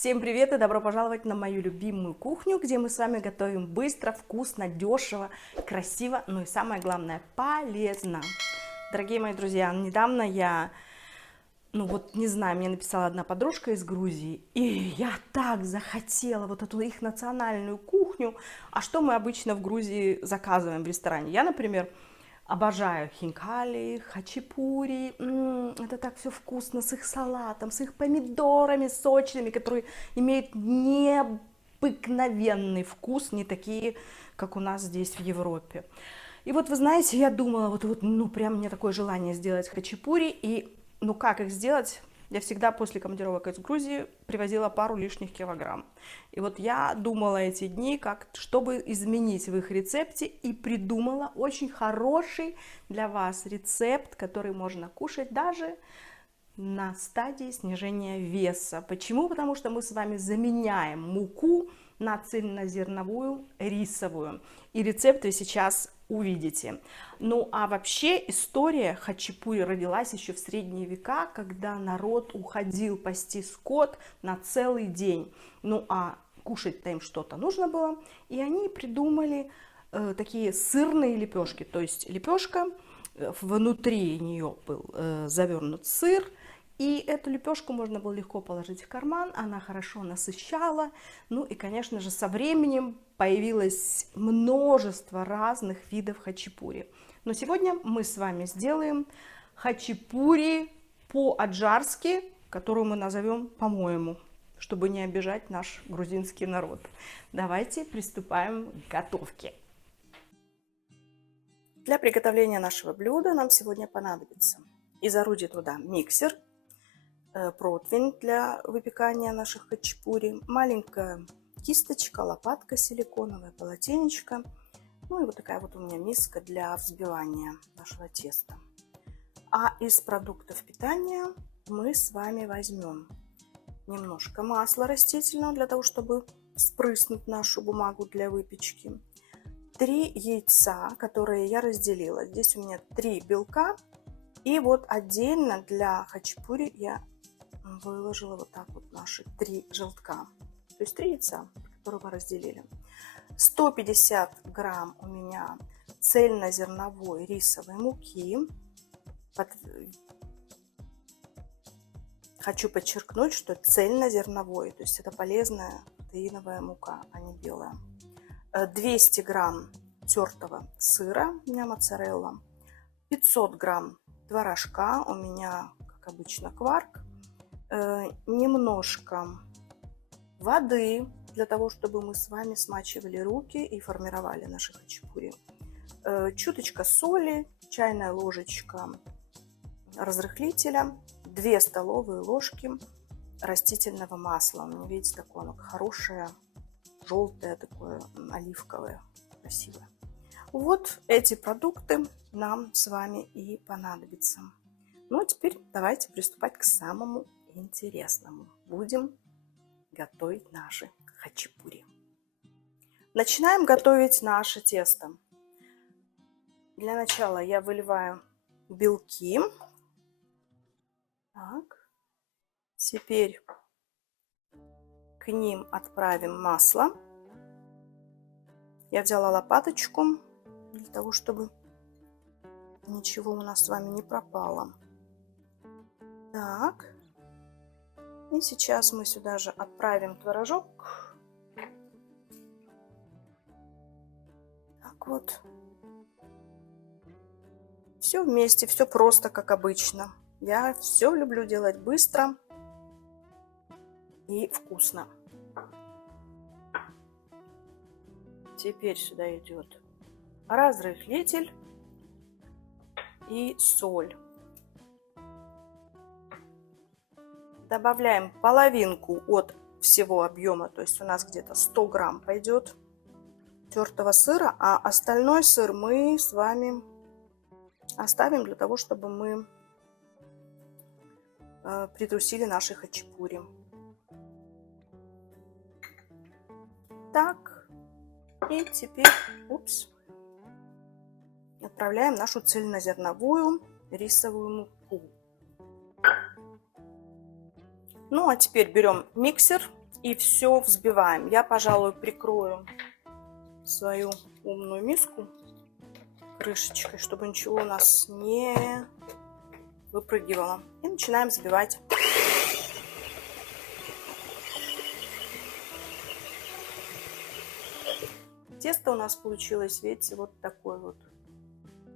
Всем привет и добро пожаловать на мою любимую кухню, где мы с вами готовим быстро, вкусно, дешево, красиво, ну и самое главное, полезно. Дорогие мои друзья, недавно не знаю, мне написала одна подружка из Грузии, и я так захотела вот эту их национальную кухню. А что мы обычно в Грузии заказываем в ресторане? Я, например, обожаю хинкали, хачапури. Это так все вкусно с их салатом, с их помидорами сочными, которые имеют необыкновенный вкус, не такие, как у нас здесь в Европе. И вот вы знаете, я думала, прям мне такое желание сделать хачапури, и как их сделать? Я всегда после командировок из Грузии привозила пару лишних килограмм. И вот я думала эти дни, чтобы изменить в их рецепте, и придумала очень хороший для вас рецепт, который можно кушать даже на стадии снижения веса. Почему? Потому что мы с вами заменяем муку на цельнозерновую рисовую. И рецепт вы сейчас увидите. Ну а вообще история хачапури родилась еще в средние века, когда народ уходил пасти скот на целый день. Ну а кушать-то им что-то нужно было, и они придумали такие сырные лепешки. То есть лепешка, внутри нее был завернут сыр, и эту лепешку можно было легко положить в карман, она хорошо насыщала. Ну и, конечно же, со временем появилось множество разных видов хачапури. Но сегодня мы с вами сделаем хачапури по-аджарски, которую мы назовем по-моему, чтобы не обижать наш грузинский народ. Давайте приступаем к готовке. Для приготовления нашего блюда нам сегодня понадобится из орудий труда миксер, противень для выпекания наших хачапури, маленькая кисточка, лопатка силиконовая, полотенечко, ну и вот такая вот у меня миска для взбивания нашего теста. А из продуктов питания мы с вами возьмем немножко масла растительного для того, чтобы спрыснуть нашу бумагу для выпечки, 3 яйца, которые я разделила. Здесь у меня 3 белка, и вот отдельно для хачапури я выложила вот так вот наши 3 желтка, то есть 3 яйца, которые мы разделили. 150 грамм у меня цельнозерновой рисовой муки. Хочу подчеркнуть, что цельнозерновой, то есть это полезная протеиновая мука, а не белая. 200 грамм тертого сыра, у меня моцарелла. 500 грамм творожка, у меня, как обычно, кварк. Немножко воды для того, чтобы мы с вами смачивали руки и формировали наши хачапури. Чуточка соли, чайная ложечка разрыхлителя, 2 столовые ложки растительного масла. У меня, видите, такое оно хорошее, желтое, такое оливковое, красивое. Вот эти продукты нам с вами и понадобятся. Ну а теперь давайте приступать к самому интересному. Будем готовить наши хачапури. Начинаем готовить наше тесто. Для начала я выливаю белки. Так. Теперь к ним отправим масло. Я взяла лопаточку для того, чтобы ничего у нас с вами не пропало. Так. И сейчас мы сюда же отправим творожок. Так вот. Все вместе, все просто, как обычно. Я все люблю делать быстро и вкусно. Теперь сюда идет разрыхлитель и соль. Добавляем половинку от всего объема, то есть у нас где-то 100 грамм пойдет тертого сыра, а остальной сыр мы с вами оставим для того, чтобы мы притрусили наши хачапури. Так, и теперь отправляем нашу цельнозерновую рисовую муку. Ну а теперь берем миксер И все взбиваем. Я, пожалуй, прикрою свою умную миску крышечкой, чтобы ничего у нас не выпрыгивало. И начинаем взбивать. Тесто у нас получилось, видите, вот такой вот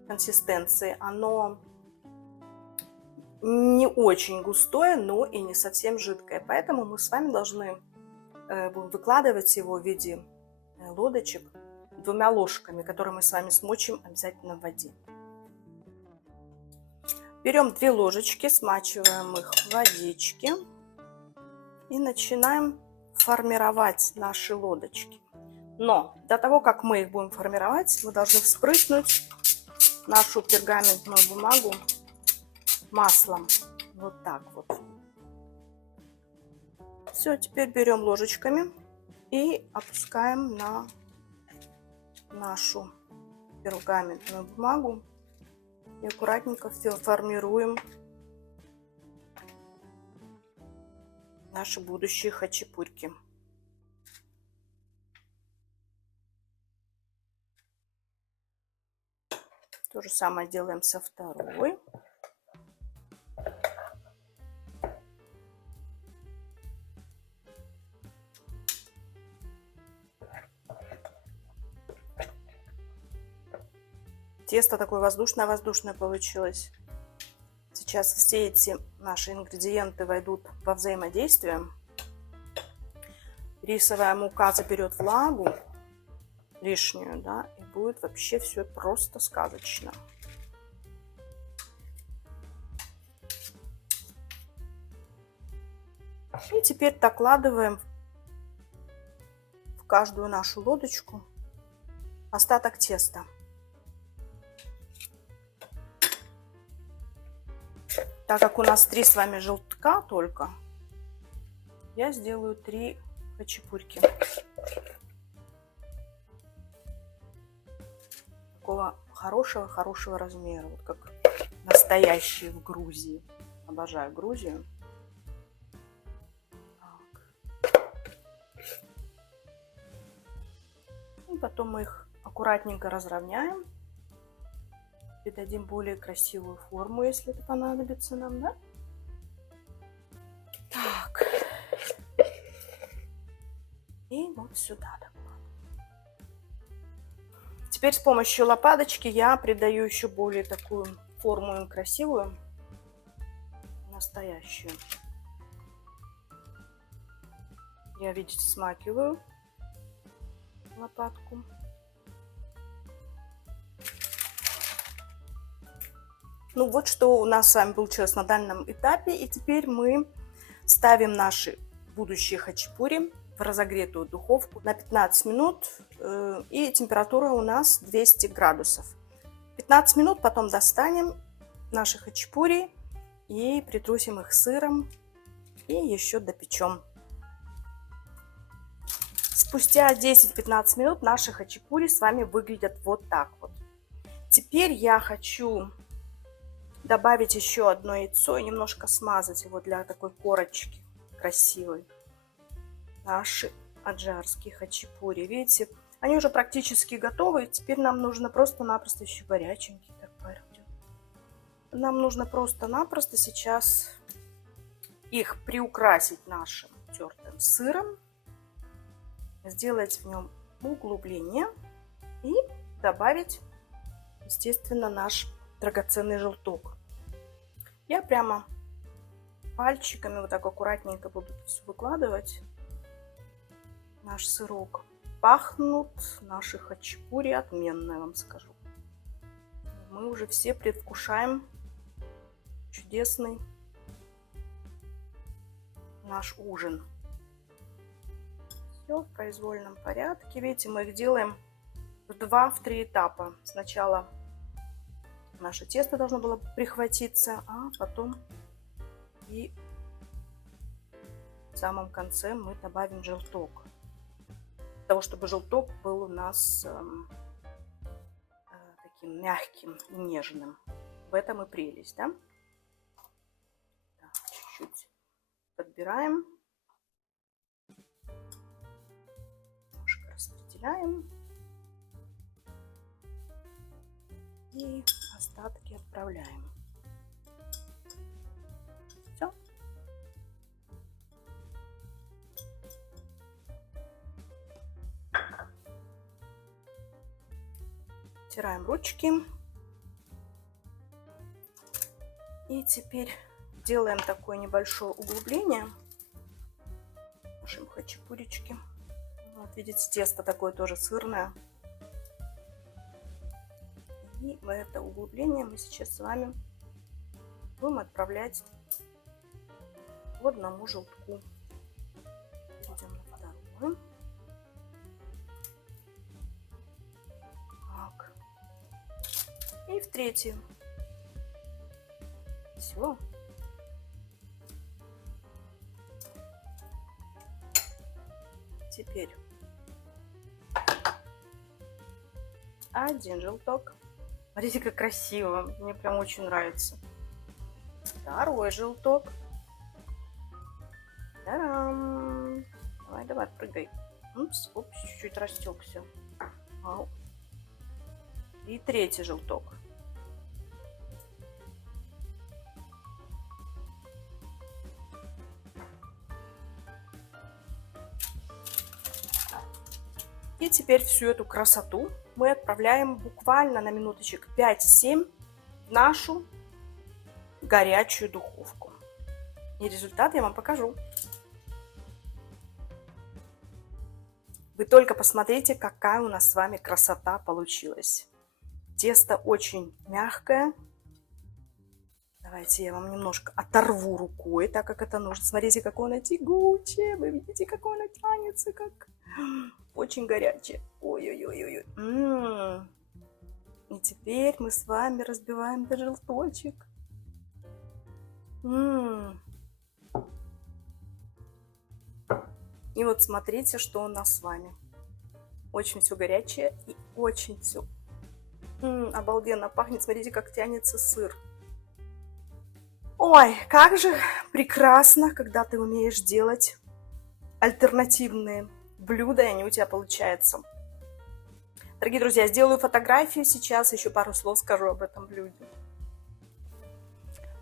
консистенции. Оно не очень густое, но и не совсем жидкое. Поэтому мы с вами должны выкладывать его в виде лодочек 2 ложками, которые мы с вами смочим обязательно в воде. Берем 2 ложечки, смачиваем их в водичке и начинаем формировать наши лодочки. Но до того, как мы их будем формировать, мы должны вспрыснуть нашу пергаментную бумагу маслом. Вот так вот. Все, теперь берем ложечками и опускаем на нашу пергаментную бумагу и аккуратненько формируем наши будущие хачапурьки. То же самое делаем со второй. Тесто такое воздушное-воздушное получилось. Сейчас все эти наши ингредиенты войдут во взаимодействие. Рисовая мука заберет влагу лишнюю, да, и будет вообще все просто сказочно. И теперь докладываем в каждую нашу лодочку остаток теста. Так как у нас 3 с вами желтка только, я сделаю 3 хачапурьки. Такого хорошего размера, вот как настоящие в Грузии. Обожаю Грузию. Так. И потом мы их аккуратненько разровняем. Придадим более красивую форму, если это понадобится нам, да? Так. И вот сюда. Теперь с помощью лопаточки я придаю еще более такую форму им красивую, настоящую. Я, видите, смакиваю лопатку. Ну вот что у нас с вами получилось на данном этапе. И теперь мы ставим наши будущие хачапури в разогретую духовку на 15 минут. И температура у нас 200 градусов. 15 минут, потом достанем наши хачапури и притрусим их сыром. И еще допечем. Спустя 10-15 минут наши хачапури с вами выглядят вот так вот. Теперь я хочу добавить еще одно яйцо и немножко смазать его для такой корочки красивой. Наши аджарские хачапури. Видите, они уже практически готовы. Теперь нам нужно просто-напросто, еще горяченький так пар идет. Нам нужно просто-напросто сейчас их приукрасить нашим тертым сыром, сделать в нем углубление и добавить, естественно, наш драгоценный желток. Я прямо пальчиками вот так аккуратненько буду выкладывать наш сырок. Пахнут наши хачапури отменно, я вам скажу. Мы уже все предвкушаем чудесный наш ужин. Все в произвольном порядке. Видите, мы их делаем в 2-3 этапа. Сначала наше тесто должно было прихватиться, а потом и в самом конце мы добавим желток. Для того, чтобы желток был у нас таким мягким и нежным. В этом и прелесть, да? Чуть-чуть подбираем. оставляем. И остатки отправляем. Все. Стираем ручки. И теперь делаем такое небольшое углубление нашим хачапурички. Вот видите, тесто такое тоже сырное. И в это углубление мы сейчас с вами будем отправлять по одному желтку. Идем на второй. Так. И в третий. Все. Теперь один желток. Смотрите, как красиво. Мне прям очень нравится. Второй желток. Та-дам! Давай, давай, прыгай. Упс, упс, чуть-чуть растекся. Ау. И третий желток. И теперь всю эту красоту мы отправляем буквально на минуточек 5-7 в нашу горячую духовку. И результат я вам покажу. Вы только посмотрите, какая у нас с вами красота получилась. Тесто очень мягкое. Давайте я вам немножко оторву рукой, так как это нужно. Смотрите, какое оно тягучее. Вы видите, какое оно тянется, как... Очень горячее. Ой-ой-ой-ой. И теперь мы с вами разбиваем этот желточек. И вот смотрите, что у нас с вами. Очень все горячее и очень все обалденно пахнет. Смотрите, как тянется сыр. Ой, как же прекрасно, когда ты умеешь делать альтернативные блюда, и они у тебя получаются. Дорогие друзья, сделаю фотографию сейчас, еще пару слов скажу об этом блюде.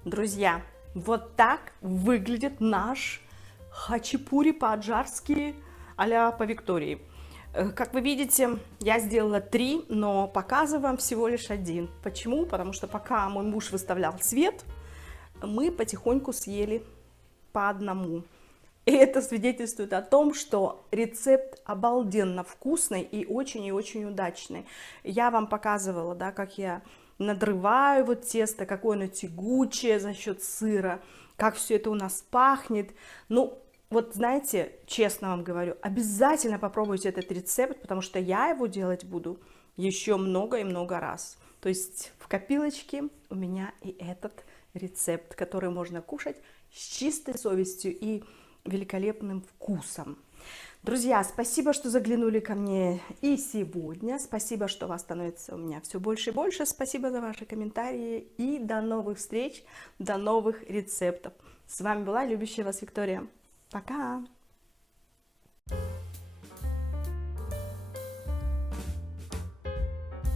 Друзья, вот так выглядит наш хачапури по-аджарски а-ля по Виктории. Как вы видите, я сделала 3, но показываю вам всего лишь 1. Почему? Потому что пока мой муж выставлял цвет, мы потихоньку съели по одному. И это свидетельствует о том, что рецепт обалденно вкусный и очень удачный. Я вам показывала, да, как я надрываю вот тесто, какое оно тягучее за счет сыра, как все это у нас пахнет. Ну, вот знаете, честно вам говорю, обязательно попробуйте этот рецепт, потому что я его делать буду еще много и много раз. То есть в копилочке у меня и этот рецепт, который можно кушать с чистой совестью и великолепным вкусом. Друзья, спасибо, что заглянули ко мне и сегодня. Спасибо, что вас становится у меня все больше и больше. Спасибо за ваши комментарии. И до новых встреч, до новых рецептов. С вами была любящая вас Виктория. Пока!